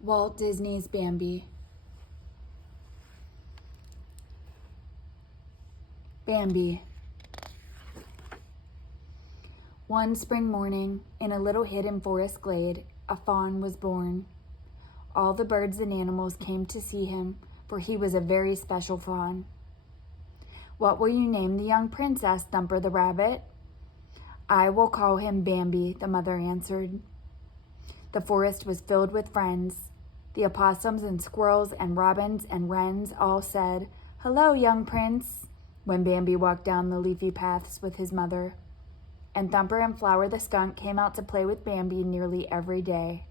Walt Disney's Bambi. Bambi. One spring morning, in a little hidden forest glade, a fawn was born. All the birds and animals came to see him, for he was a very special fawn. "What will you name the young prince?" asked Thumper the rabbit. "I will call him Bambi," the mother answered. The forest was filled with friends. The opossums and squirrels and robins and wrens all said, "Hello, young prince," when Bambi walked down the leafy paths with his mother. And Thumper and Flower the skunk came out to play with Bambi nearly every day.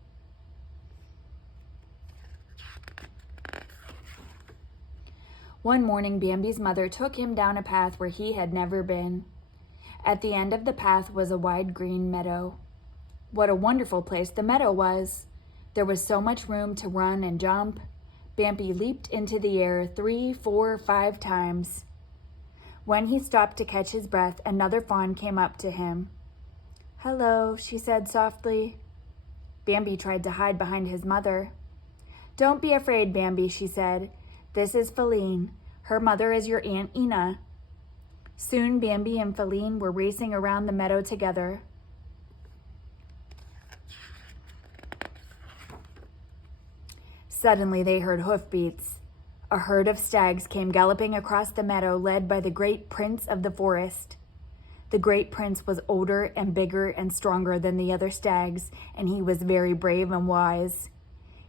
One morning, Bambi's mother took him down a path where he had never been. At the end of the path was a wide green meadow. What a wonderful place the meadow was! There was so much room to run and jump. Bambi leaped into the air 3, 4, 5 times. When he stopped to catch his breath, another fawn came up to him. "Hello," she said softly. Bambi tried to hide behind his mother. "Don't be afraid, Bambi," she said. "This is Feline. Her mother is your Aunt Ina." Soon Bambi and Feline were racing around the meadow together. Suddenly they heard hoofbeats. A herd of stags came galloping across the meadow, led by the great prince of the forest. The great prince was older and bigger and stronger than the other stags, and he was very brave and wise.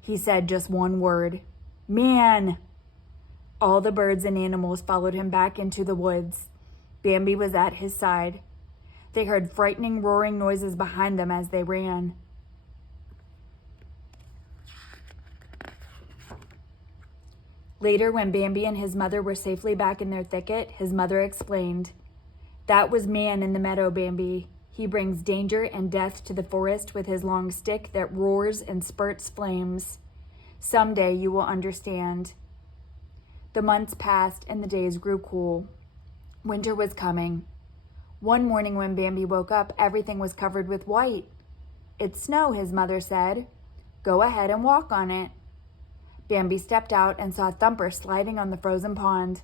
He said just one word: "Man!" All the birds and animals followed him back into the woods. Bambi was at his side. They heard frightening roaring noises behind them as they ran. Later, when Bambi and his mother were safely back in their thicket, his mother explained, "That was Man in the meadow, Bambi. He brings danger and death to the forest with his long stick that roars and spurts flames. Someday you will understand." The months passed and the days grew cool. Winter was coming. One morning when Bambi woke up, everything was covered with white. "It's snow," his mother said. "Go ahead and walk on it." Bambi stepped out and saw Thumper sliding on the frozen pond.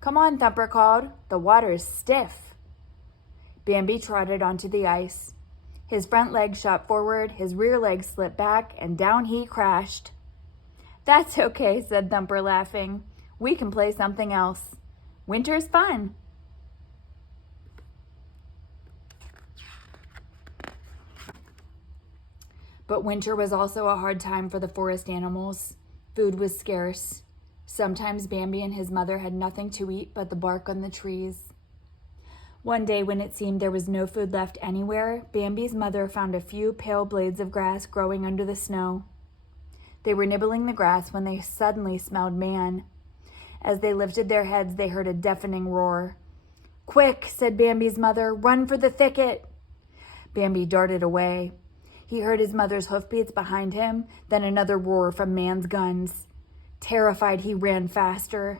"Come on," Thumper called. "The water's stiff." Bambi trotted onto the ice. His front leg shot forward, his rear leg slipped back, and down he crashed. "That's okay," said Thumper, laughing. "We can play something else. Winter's fun." But winter was also a hard time for the forest animals. Food was scarce. Sometimes Bambi and his mother had nothing to eat but the bark on the trees. One day, when it seemed there was no food left anywhere, Bambi's mother found a few pale blades of grass growing under the snow. They were nibbling the grass when they suddenly smelled Man. As they lifted their heads, they heard a deafening roar. "Quick," said Bambi's mother, "run for the thicket." Bambi darted away. He heard his mother's hoofbeats behind him, then another roar from Man's guns. Terrified, he ran faster.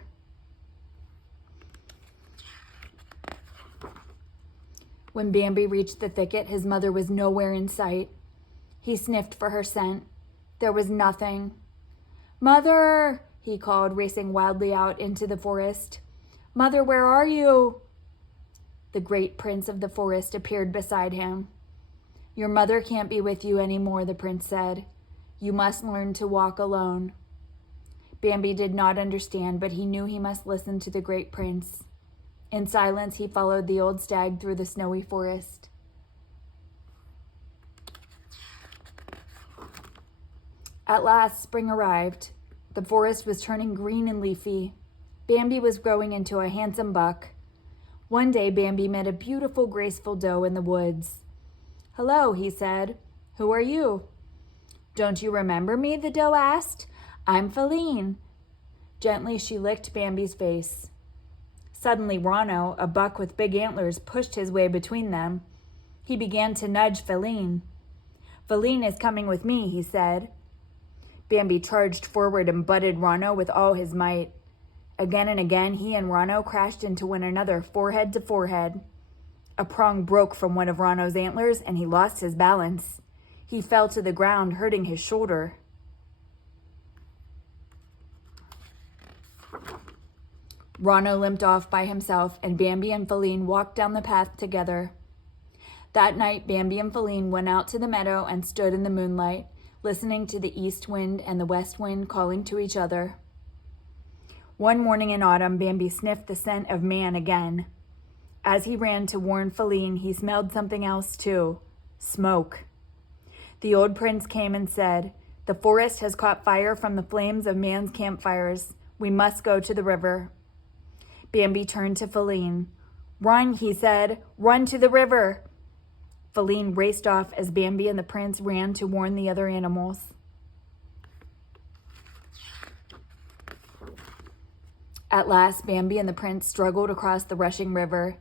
When Bambi reached the thicket, his mother was nowhere in sight. He sniffed for her scent. There was nothing. "Mother!" he called, racing wildly out into the forest. "Mother, where are you?" The great prince of the forest appeared beside him. "Your mother can't be with you anymore," the prince said. "You must learn to walk alone." Bambi did not understand, but he knew he must listen to the great prince. In silence, he followed the old stag through the snowy forest. At last, spring arrived. The forest was turning green and leafy. Bambi was growing into a handsome buck. One day, Bambi met a beautiful, graceful doe in the woods. "Hello," he said. "Who are you?" "Don't you remember me?" the doe asked. "I'm Feline." Gently, she licked Bambi's face. Suddenly, Rano, a buck with big antlers, pushed his way between them. He began to nudge Feline. "Feline is coming with me," he said. Bambi charged forward and butted Rano with all his might. Again and again, he and Rano crashed into one another, forehead to forehead. A prong broke from one of Rano's antlers, and he lost his balance. He fell to the ground, hurting his shoulder. Rano limped off by himself, and Bambi and Feline walked down the path together. That night, Bambi and Feline went out to the meadow and stood in the moonlight, listening to the east wind and the west wind calling to each other. One morning in autumn, Bambi sniffed the scent of man again. As he ran to warn Feline, he smelled something else too: smoke. The old prince came and said, "The forest has caught fire from the flames of man's campfires. We must go to the river." Bambi turned to Feline. "Run," he said. "Run to the river." Feline raced off as Bambi and the prince ran to warn the other animals. At last, Bambi and the prince struggled across the rushing river.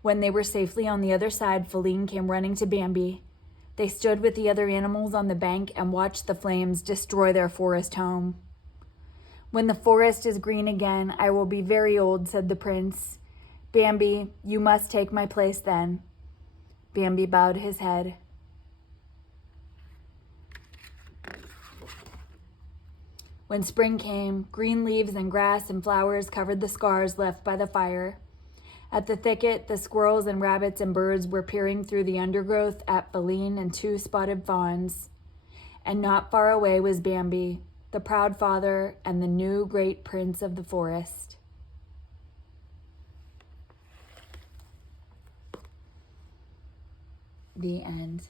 When they were safely on the other side, Feline came running to Bambi. They stood with the other animals on the bank and watched the flames destroy their forest home. "When the forest is green again, I will be very old," said the prince. "Bambi, you must take my place then." Bambi bowed his head. When spring came, green leaves and grass and flowers covered the scars left by the fire. At the thicket, the squirrels and rabbits and birds were peering through the undergrowth at Feline and 2 spotted fawns. And not far away was Bambi, the proud father and the new great prince of the forest. The end.